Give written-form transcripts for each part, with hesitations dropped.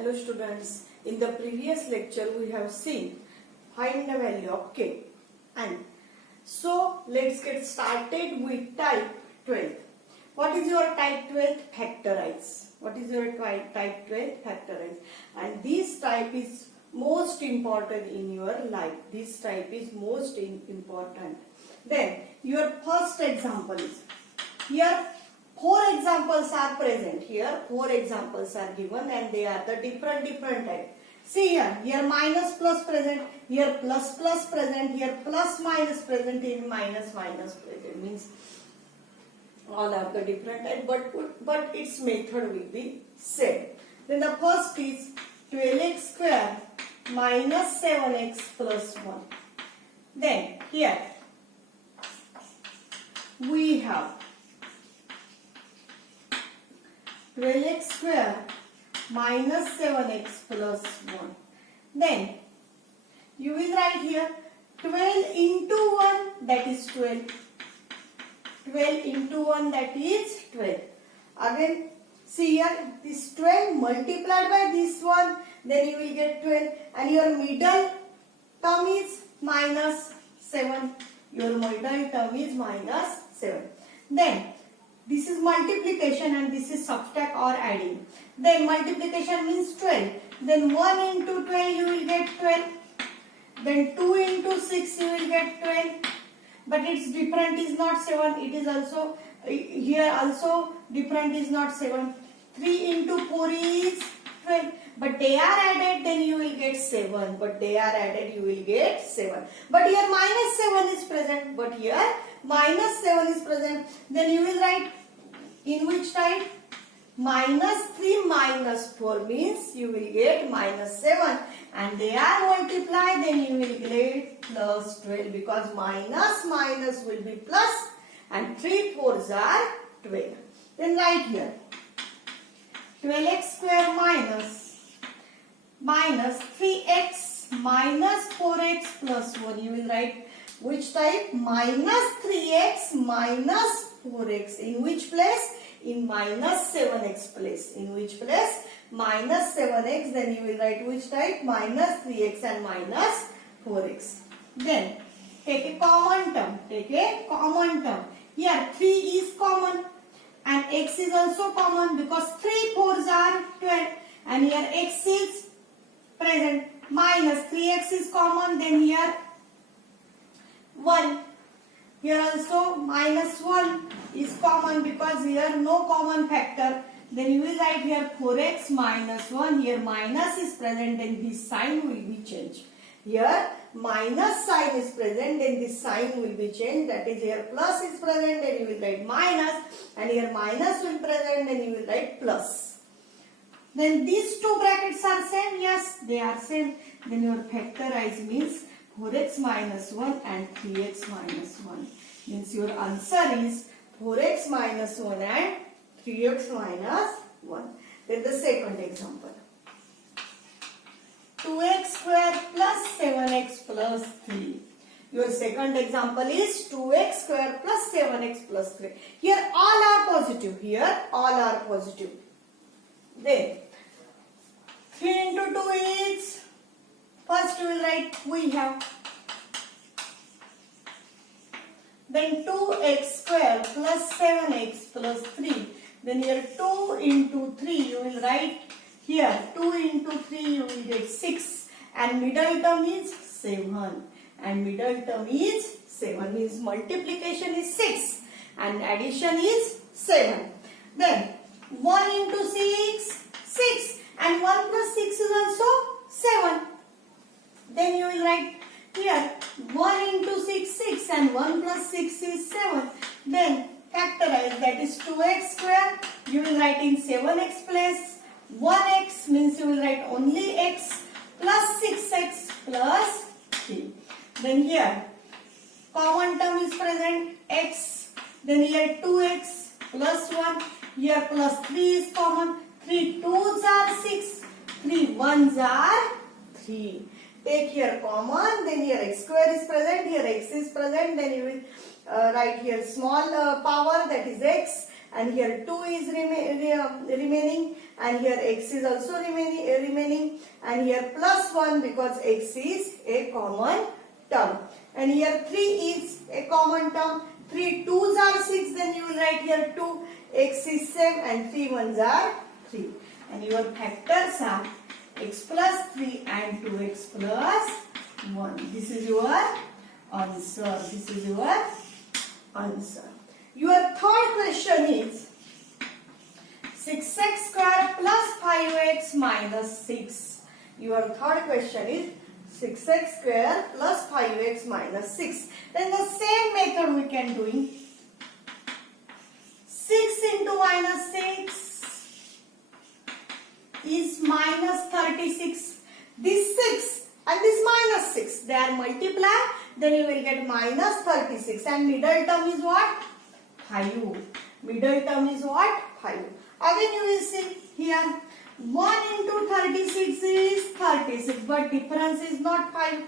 Hello students, in the previous lecture we have seen find the value of k, and so let's get started with type 12. What is your type 12? Factorize. What is your type 12? Factorize. And this type is most important in your life. This type is most important. Then your first example is here. 4 examples are present here. 4 examples are given and they are the different type. See here minus plus present, here plus present, here plus minus present, here minus present. Means all are the different type, but its method will be same. Then the first is 12x square minus 7x plus 1. Then here we have 12x square minus 7x plus 1. Then you will write here 12 into 1, that is 12. 12 into 1, that is 12. Again see here, this 12 multiplied by this one, then you will get 12, and your middle term is minus 7. Your middle term is minus 7. Then this is multiplication and this is subtract or adding. Then multiplication means 12. Then 1 into 12 you will get 12. Then 2 into 6 you will get 12. But its different is not 7. It is also, here also different is not 7. 3 into 4 is 12. But they are added, then you will get 7. But they are added, you will get 7. But here minus 7 is present. But here minus 7 is present. Then you will write in which type? Minus 3 minus 4 means you will get minus 7. And they are multiplied, then you will get plus 12, because minus will be plus and 3 4s are 12. Then write here 12x square minus 3x minus 4x plus 1. You will write which type? Minus 3x minus 4x. In which place? In minus 7x place. In which place? Minus 7x. Then you will write which type? Minus 3x and minus 4x. Then take a common term. Take a common term. Here 3 is common and x is also common, because 3 4s are 12 and here x is present. Minus 3x is common, then here 1. Here also minus 1 is common, because here no common factor. Then you will write here 4x minus 1. Here minus is present, then this sign will be changed. Here minus sign is present, then this sign will be changed. That is, here plus is present, then you will write minus, and here minus will be present, then you will write plus. Then these two brackets are same. Yes, they are same. Then your factorize means 4x minus 1 and 3x minus 1. Means your answer is 4x minus 1 and 3x minus 1. Then the second example. 2x square plus 7x plus 3. Your second example is 2x square plus 7x plus 3. Here all are positive. Here all are positive. Then 3 into 2 is, first we will write we have. Then 2x square plus 7x plus 3. Then here 2 into 3 you will write here 2 into 3 you will get 6. And middle term is 7. And middle term is 7. Means multiplication is 6. And addition is 7. Then 1 into 6, 6. And 1 plus 6 is also 7. Then you will write here 1 into 6, 6, and 1 plus 6 is 7. Then factorize, that is 2x square. You will write in 7x place. 1x means you will write only x plus 6x plus 3. Then here common term is present, x. Then here 2x plus 1. Here plus 3 is common. 3 2s are 6. 3 1s are 3. Take here common, then here x square is present, here x is present, then you will write here small power, that is x, and here 2 is remaining, and here x is also remaining, and here plus 1 because x is a common term, and here 3 is a common term. 3 2s are 6, then you will write here 2, x is 7, and 3 1s are 3, and your factors are x plus 3 and 2x plus 1. This is your answer. This is your answer. Your third question is 6x square plus 5x minus 6. Your third question is 6x square plus 5x minus 6. Then the same method we can do. 6 into minus 6 is minus 36. This 6 and this minus 6, they are multiplied, then you will get minus 36, and middle term is what? 5. Middle term is what? 5. Again you will see here 1 into 36 is 36, but difference is not 5.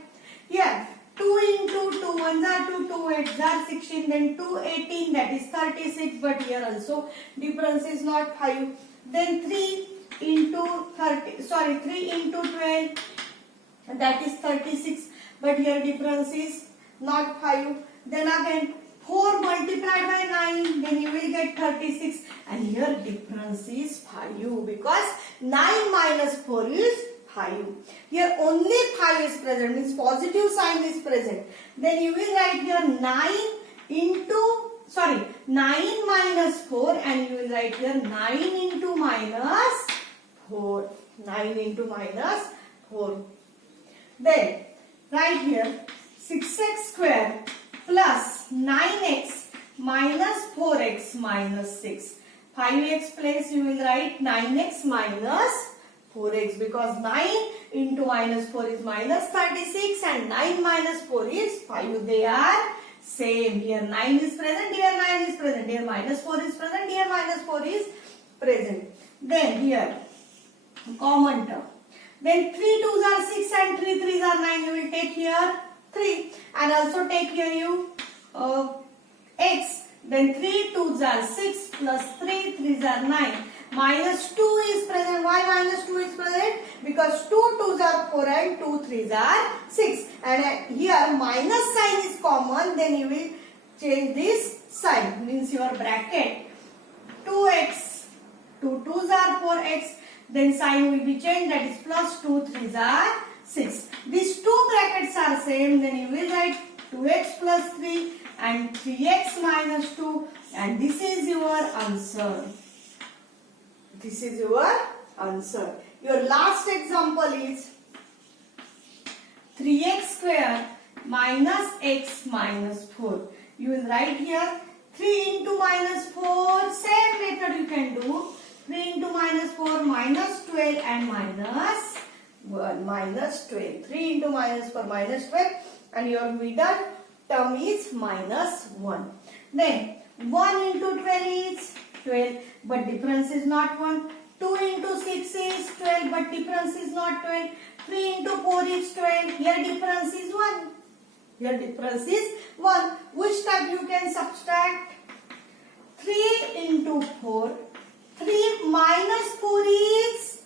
Here 2 into 2 1s are 2, 2 8s are 16, then 2 18, that is 36, but here also difference is not 5. Then 3 into 12, that is 36, but here difference is not 5. Then again 4 multiplied by 9, then you will get 36, and here difference is 5 because 9 minus 4 is 5. Here only 5 is present, means positive sign is present. Then you will write here 9 minus 4, and you will write here 9 into minus 4. 9 into minus 4. Then write here 6x square plus 9x minus 4x minus 6. 5x place you will write 9x minus 4x, because 9 into minus 4 is minus 36 and 9 minus 4 is 5. They are same. Here 9 is present, here 9 is present, here minus 4 is present, here minus 4 is present. Then here common term. Then 3 2s are 6 and 3 3s are 9. You will take here 3 and also take here you x. Then 3 2s are 6 plus 3 3s are 9. Minus 2 is present. Why minus 2 is present? Because 2 2s are 4 and 2 3s are 6. And here minus sign is common. Then you will change this sign. Means your bracket 2x. 2 2s are 4x. Then sign will be changed. That is plus 2 3s are 6. These two brackets are same. Then you will write 2x plus 3 and 3x minus 2. And this is your answer. This is your answer. Your last example is 3x square minus x minus 4. You will write here 3 into minus 4. Same method you can do. 3 into minus 4 minus 12 and minus 1 minus 12. 3 into minus 4 minus 12, and your middle term is minus 1. Then 1 into 12 is 12, but difference is not 1. 2 into 6 is 12, but difference is not 12. 3 into 4 is 12. Here difference is 1. Here difference is 1. Which type you can subtract? 3 into 4. 3 minus 4 is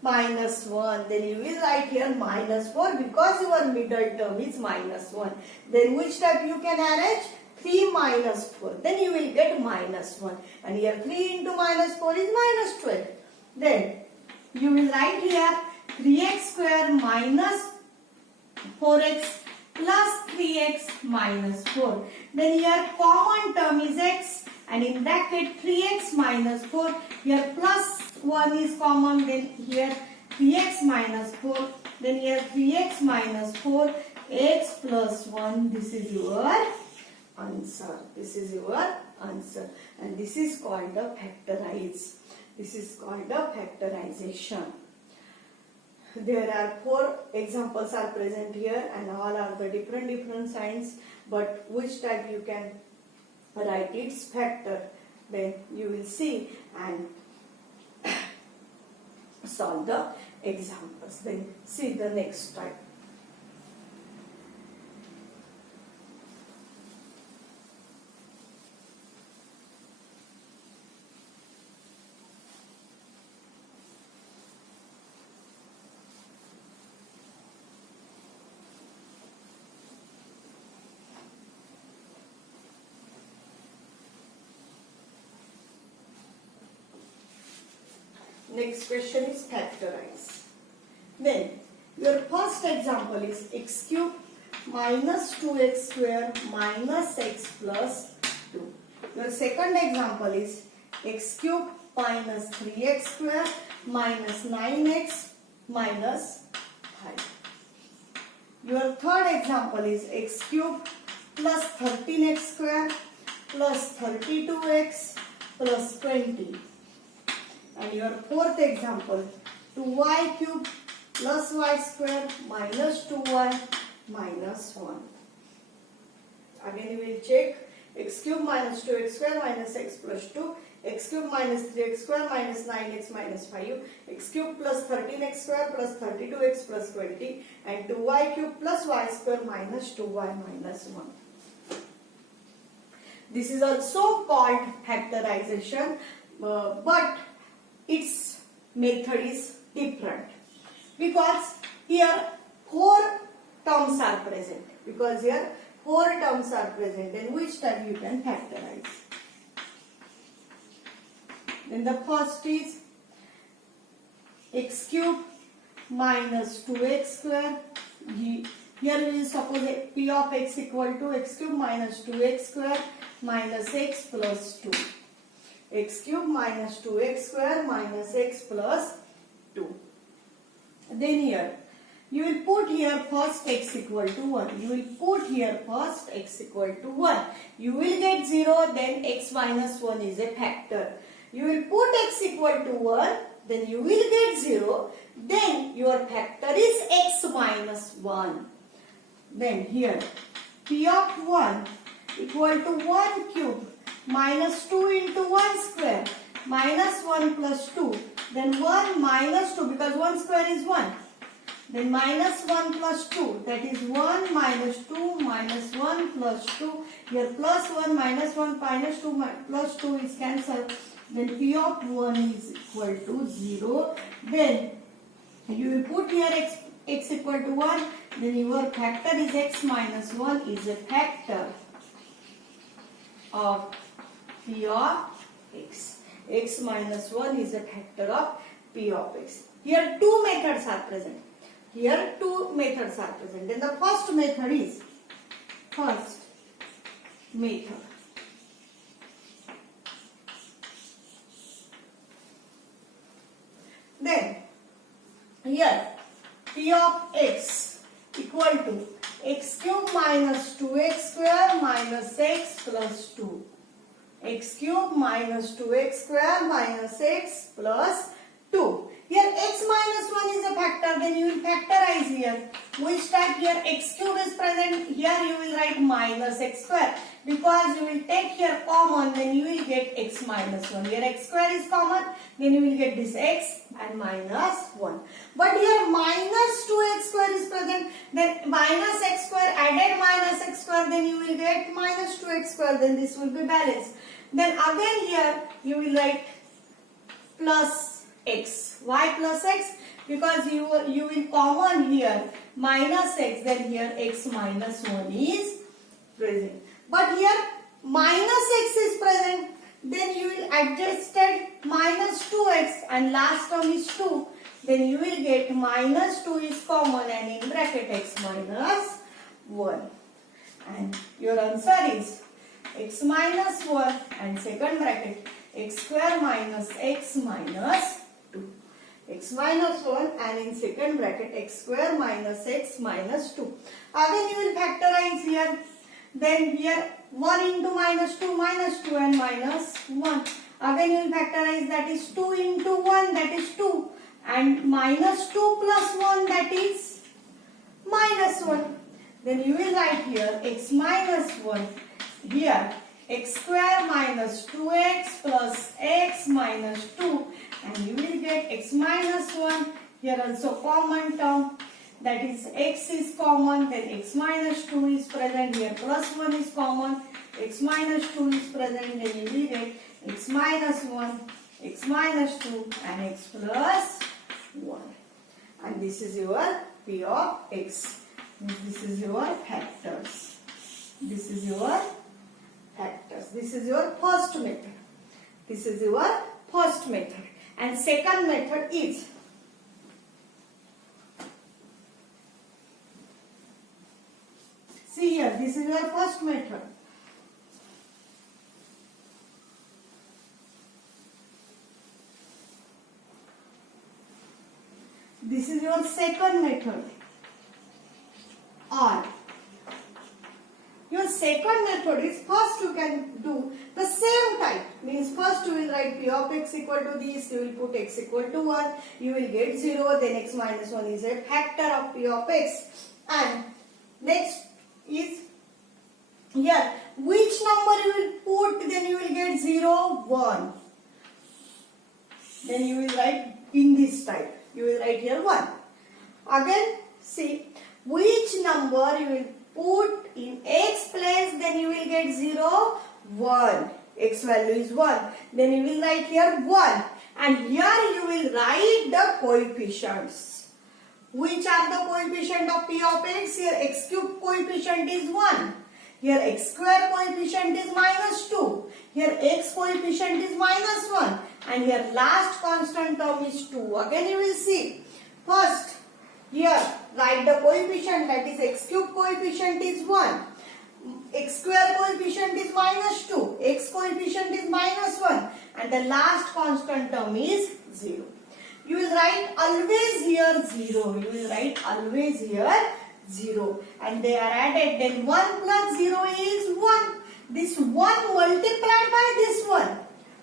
minus 1. Then you will write here minus 4 because your middle term is minus 1. Then which type you can arrange? 3 minus 4. Then you will get minus 1. And here 3 into minus 4 is minus 12. Then you will write here 3x square minus 4x plus 3x minus 4. Then here common term is x, and in bracket 3x minus 4. Here plus 1 is common. Then here 3x minus 4. Then here 3x minus 4. X plus 1. This is your answer. This is your answer. And this is called the factorize. This is called the factorization. There are 4 examples are present here, and all are the different signs. But which type you can write its factor, then you will see and solve the examples. Then see the next type. Next question is factorize. Then your first example is x cube minus 2x square minus x plus 2. Your second example is x cube minus 3x square minus 9x minus 5. Your third example is x cube plus 13x square plus 32x plus 20. And your fourth example, 2y cube plus y square minus 2y minus 1. Again you will check x cube minus 2x square minus x plus 2, x cube minus 3x square minus 9x minus 5, x cube plus 13x square plus 32x plus 20, and 2y cube plus y square minus 2y minus 1. This is also called factorization, but its method is different because here 4 terms are present. Then which type you can factorize? Then the first is x cube minus 2x square. Here we will suppose p of x equal to x cube minus 2x square minus x plus 2. X cube minus 2x square minus x plus 2. Then here you will put here first x equal to 1. You will put here first x equal to 1. You will get 0, then x minus 1 is a factor. You will put x equal to 1, then you will get 0. Then your factor is x minus 1. Then here p of 1 equal to 1 cube minus 2 into 1 square minus 1 plus 2. Then 1 minus 2 because 1 square is 1. Then minus 1 plus 2, that is 1 minus 2 minus 1 plus 2. Here plus 1 minus 1 minus 2 plus 2 is cancelled. Then p of 1 is equal to 0. Then you will put here x equal to 1. Then your factor is x minus 1 is a factor of p of x. X minus 1 is a factor of p of x. Here two methods are present. Then the first method is Then here p of x equal to x cube minus 2x square minus x plus 2. X cube minus 2x square minus x plus 2. Here x minus 1 is a factor, then you will factorize here. Which type? Here x cube is present, here you will write minus x square. Because you will take here common, then you will get x minus 1. Here x square is common, then you will get this x and minus 1. But here minus 2x square is present, then minus x square added minus x square, then you will get minus 2x square, then this will be balanced. Then again here you will write plus x. Why plus x? Because you will common here minus x, then here x minus 1 is present. But here minus x is present, then you will adjust minus 2x and last term is 2. Then you will get minus 2 is common and in bracket x minus 1. And your answer is x minus 1 and second bracket x square minus x minus 2. X minus 1 and in second bracket x square minus x minus 2. Again you will factorize here. Then here 1 into minus 2 and minus 1. Again you will factorize, that is 2 into 1, that is 2. And minus 2 plus 1, that is minus 1. Then you will write here x minus 1. Here x square minus 2x plus x minus 2. And you will get x minus 1. Here also common term. That is x is common, then x minus 2 is present, here plus 1 is common, x minus 2 is present, then you will get x minus 1, x minus 2 and x plus 1. And this is your p of x. This is your factors. This is your factors. This is your first method. And second method is see here, this is your first method. This is your second method. Or your second method is first you can do the same type. Means first you will write p of x equal to this, you will put x equal to 1, you will get 0, then x minus 1 is a factor of p of x. And next is here, which number you will put, then you will get 0, 1. Then you will write in this type. You will write here 1. Again, see, which number you will put in x place, then you will get 0, 1. X value is 1. Then you will write here 1. And here you will write the coefficients. Which are the coefficient of p of x? Here x cube coefficient is 1. Here x square coefficient is minus 2. Here x coefficient is minus 1. And here last constant term is 2. Again you will see. First, here write the coefficient, that is x cube coefficient is 1. X square coefficient is minus 2. X coefficient is minus 1. And the last constant term is 0. You will write always here 0. You will write always here 0. And they are added. Then 1 plus 0 is 1. This 1 multiplied by this 1.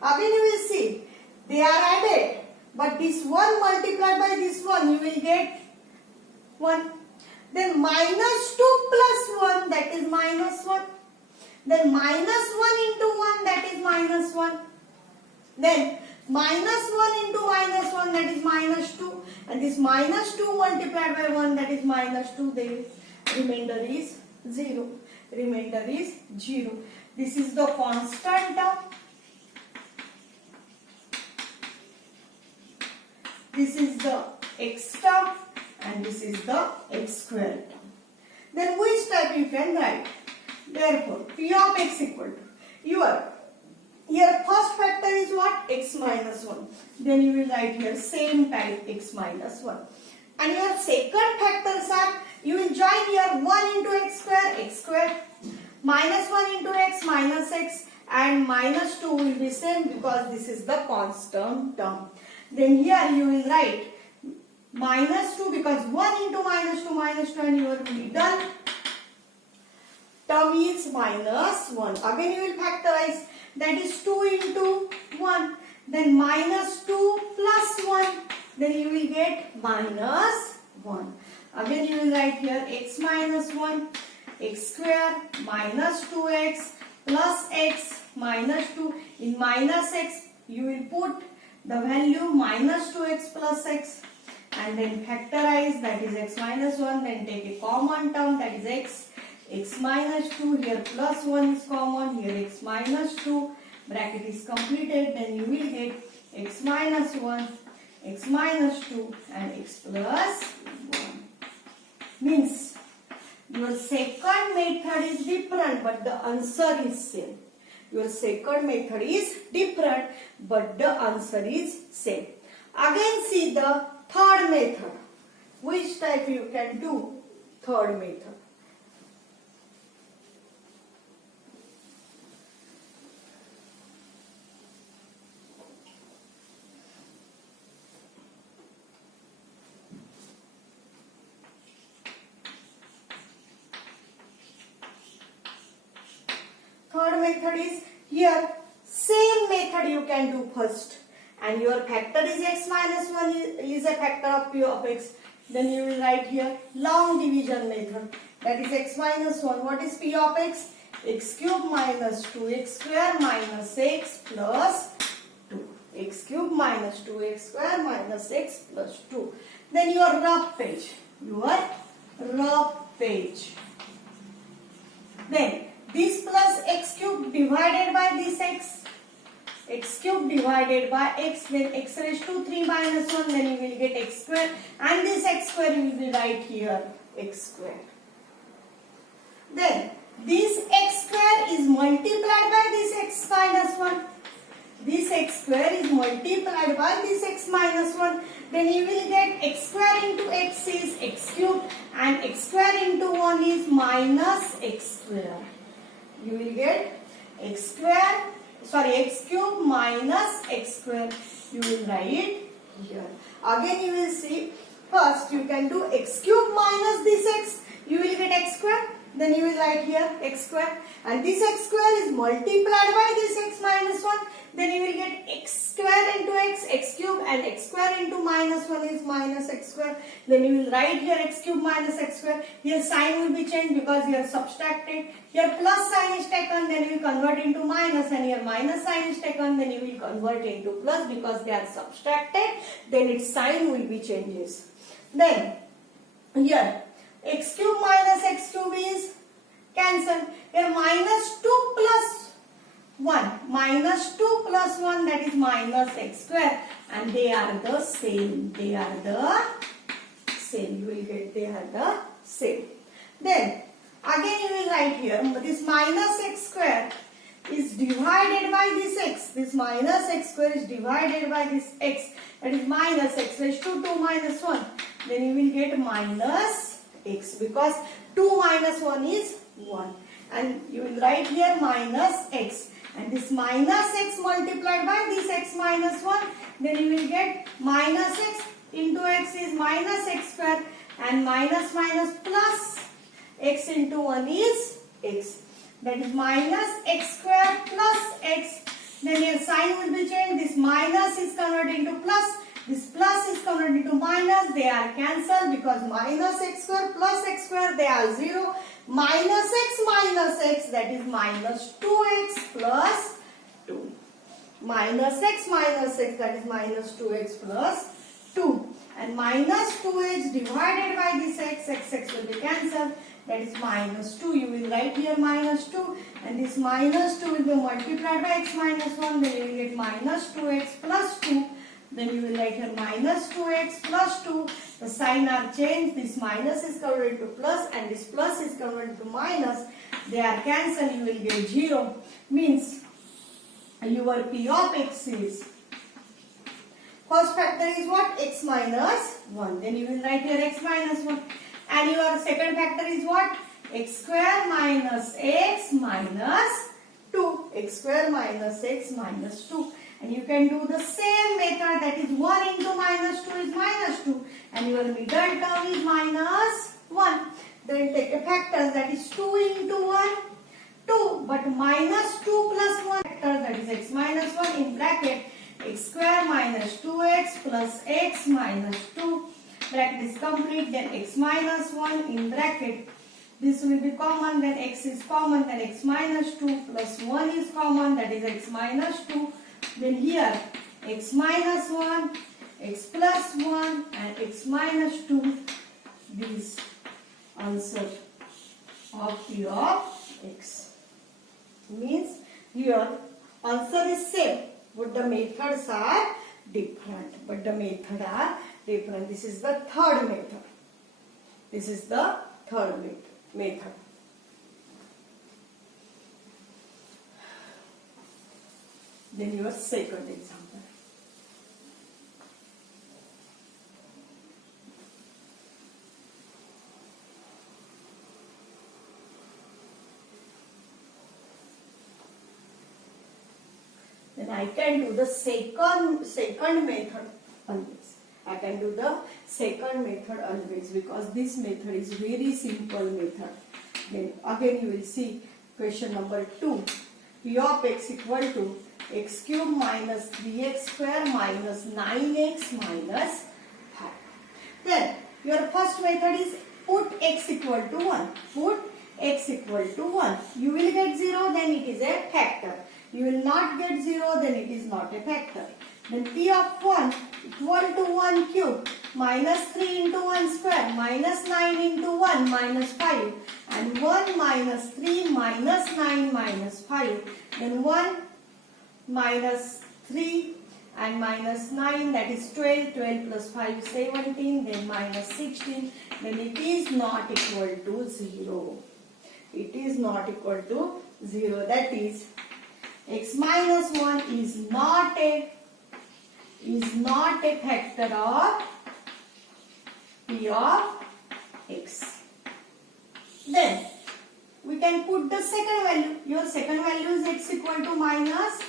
Again you will see. They are added. But this 1 multiplied by this 1, you will get 1. Then minus 2 plus 1, that is minus 1. Then minus 1 into 1, that is minus 1. Then minus 1 into minus 1, that is minus 2. And this minus 2 multiplied by 1, that is minus 2. The remainder is 0. Remainder is 0. This is the constant term. This is the x term. And this is the x squared term. Then which type you can write? Therefore, p of x equal to your first factor is what? X minus 1. Then you will write here same type x minus 1. And your second factors are, you will join here 1 into x square, minus 1 into x minus x, and minus 2 will be same because this is the constant term. Then here you will write minus 2 because 1 into minus 2 and your middle term is minus 1. Again you will factorize, that is 2 into 1. Then minus 2 plus 1. Then you will get minus 1. Again you will write here x minus 1, x square minus 2x plus x minus 2. In minus x you will put the value minus 2x plus x. And then factorize, that is x minus 1, then take a common term, that is x minus 2, here plus 1 is common, here x minus 2, bracket is completed, then you will get x minus 1, x minus 2 and x plus 1. Means your second method is different but the answer is same. Your second method is different but the answer is same. Again see the third method. Which type you can do? Third method. Third method is here same method you can do first. And your factor is x minus 1 is a factor of p of x. Then you will write here long division method. That is x minus 1. What is p of x? X cube minus 2x square minus x plus 2. X cube minus 2x square minus x plus 2. Then your rough page. Then this plus x cube divided by this x. X cube divided by x, then x raised to 3 minus 1, then you will get x square, and this x square you will write here x square. Then this x square is multiplied by this x minus 1. This x square is multiplied by this x minus 1, then you will get x square into x is x cube and x square into 1 is minus x square. You will get x cube minus x square. You will write here. Again you will see, first you can do x cube minus this x, you will get x square. Then you will write here x square, and this x square is multiplied by this x minus 1. Then you will get x square into x cube, and x square into minus 1 is minus x square. Then you will write here x cube minus x square. Here sign will be changed because you are subtracted. Here plus sign is taken, then you will convert into minus, and here minus sign is taken, then you will convert into plus because they are subtracted. Then its sign will be changes. Then here x cube minus x cube is cancelled. Here minus 2 plus 1. Minus 2 plus 1, that is minus x square, and they are the same. They are the same. You will get they are the same. Then again you will write here this minus x square is divided by this x. This minus x square is divided by this x, that is minus x raised to 2 minus 1. Then you will get minus x because 2 minus 1 is 1, and you will write here minus x, and this minus x multiplied by this x minus 1, then you will get minus x into x is minus x square, and minus plus x into 1 is x, that is minus x square plus x. Then your sign will be changed. This minus is converted into plus, this plus is converted into minus. They are cancelled because minus x square plus x square, they are 0. Minus x, that is minus 2x plus 2. Minus x, that is minus 2x plus 2. And minus 2x divided by this x will be cancelled. That is minus 2. You will write here minus 2. And this minus 2 will be multiplied by x minus 1. Then you will get minus 2x plus 2. Then you will write here minus 2x plus 2. The sign are changed. This minus is converted to plus and this plus is converted to minus. They are cancelled. You will get 0. Means your P of x is, first factor is what? X minus 1. Then you will write here x minus 1. And your second factor is what? X square minus x minus 2. X square minus x minus 2. And you can do the same method, that is 1 into minus 2 is minus 2. And your middle term is minus 1. Then take a factor, that is 2 into 1, 2. But minus 2 plus 1 factor, that is x minus 1 in bracket. X square minus 2x plus x minus 2. Bracket is complete. Then x minus 1 in bracket. This will be common, then x is common, then x minus 2 plus 1 is common, that is x minus 2. Then here x minus 1, x plus 1 and x minus 2. This answer of P of x. Means here answer is same, but the methods are different. This is the third method. This is the third method. Then your second example. Then I can do the second method always. I can do the second method always because this method is very simple method. Then again you will see question number 2. P of x equal to x cube minus 3x square minus 9x minus 5. Then your first method is put x equal to 1. Put x equal to 1. You will get 0, then it is a factor. You will not get 0, then it is not a factor. Then P of 1 equal to 1 cube minus 3 into 1 square minus 9 into 1 minus 5 and 1 minus 3 minus 9 minus 5. Then 1 minus 3 and minus 9, that is 12. 12 plus 5 is 17. Then minus 16. Then it is not equal to 0. It is not equal to 0. That is x minus 1 is not a factor of p of x. Then we can put the second value. Your second value is x equal to minus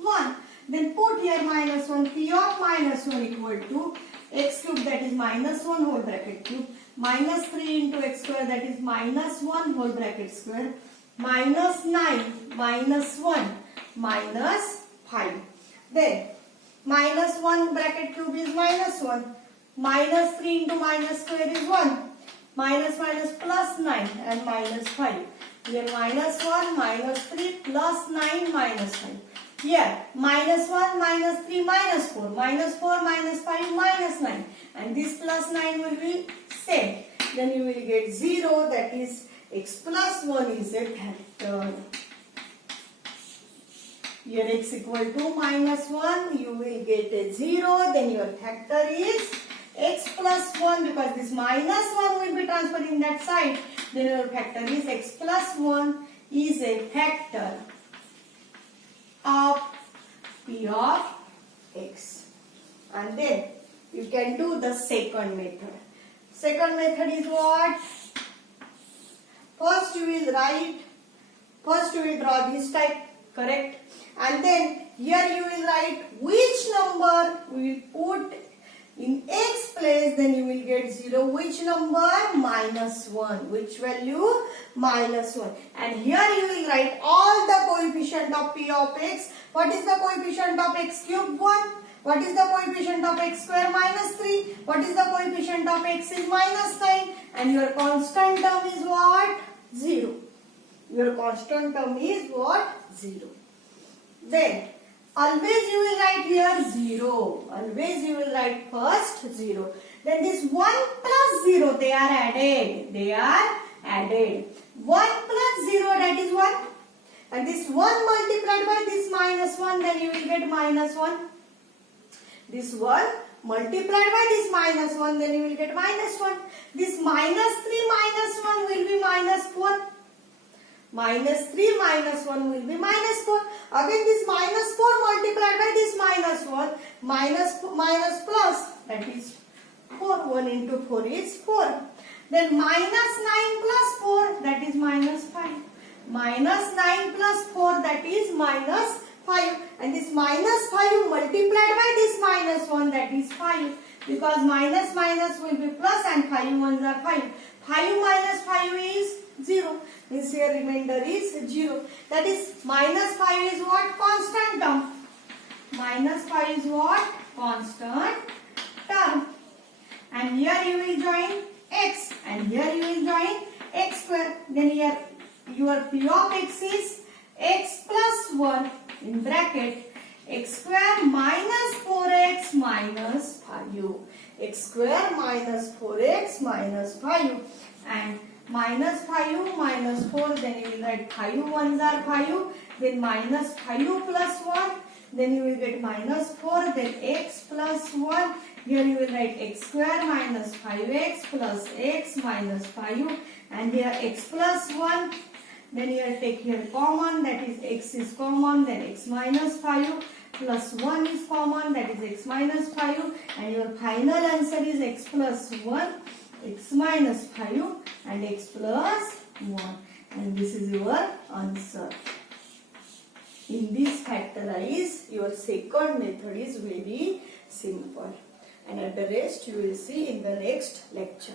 1. Then put here minus 1. P of minus 1 equal to x cube, that is minus 1 whole bracket cube, minus 3 into x square, that is minus 1 whole bracket square, minus 9 minus 1 minus 5. Then minus 1 bracket cube is minus 1. Minus 3 into minus square is 1. Minus minus plus 9 and minus 5. Here minus 1, minus 3, plus 9, minus 5. Here minus 1, minus 3, minus 4. Minus 4, minus 5, minus 9. And this plus 9 will be same. Then you will get 0, that is x plus 1 is a factor. Here x equal to minus 1, you will get a 0. Then your factor is x plus 1, because this minus 1 will be transferred in that side. Then your factor is x plus 1 is a factor of p of x. And then you can do the second method. Second method is what? First you will draw this type, correct? And then here you will write which number we will put in x place, then you will get 0. Which number? Minus 1. Which value? Minus 1. And here you will write all the coefficient of p of x. What is the coefficient of x cube? 1. What is the coefficient of x square? Minus 3. What is the coefficient of x is minus 9. And your constant term is what? 0. Your constant term is what? 0. Then always you will write here 0. Always you will write first 0. Then this 1 plus 0, they are added. 1 plus 0, that is 1. And this 1 multiplied by this minus 1, then you will get minus 1. This 1 multiplied by this minus 1, then you will get minus 1. This minus 3 minus 1 will be minus 4. Minus 3 minus 1 will be minus 4. Again this minus 4 multiplied by this minus 1. Minus plus, that is 4. 1 into 4 is 4. Then minus 9 plus 4, that is minus 5. Minus 9 plus 4, that is minus 5. And this minus 5 multiplied by this minus 1, that is 5. Because minus minus will be plus and 5 ones are 5. 5 minus 5 is 0. Means here remainder is 0. That is minus 5 is what? Constant term. Minus 5 is what? Constant term. And here you will join x. And here you will join x square. Then here your p of x is x plus 1 in bracket x square minus 4x minus 5. X square minus 4x minus 5. And minus 5 minus 4, then you will write 5 ones are 5, then minus 5 plus 1, then you will get minus 4, then x plus 1, here you will write x square minus 5x plus x minus 5, and here x plus 1, then here take here common, that is x is common, then x minus 5 plus 1 is common, that is x minus 5, and your final answer is x plus 1, x minus 5 and x plus 1, and this is your answer. In this factorize, your second method is very simple, and at the rest you will see in the next lecture.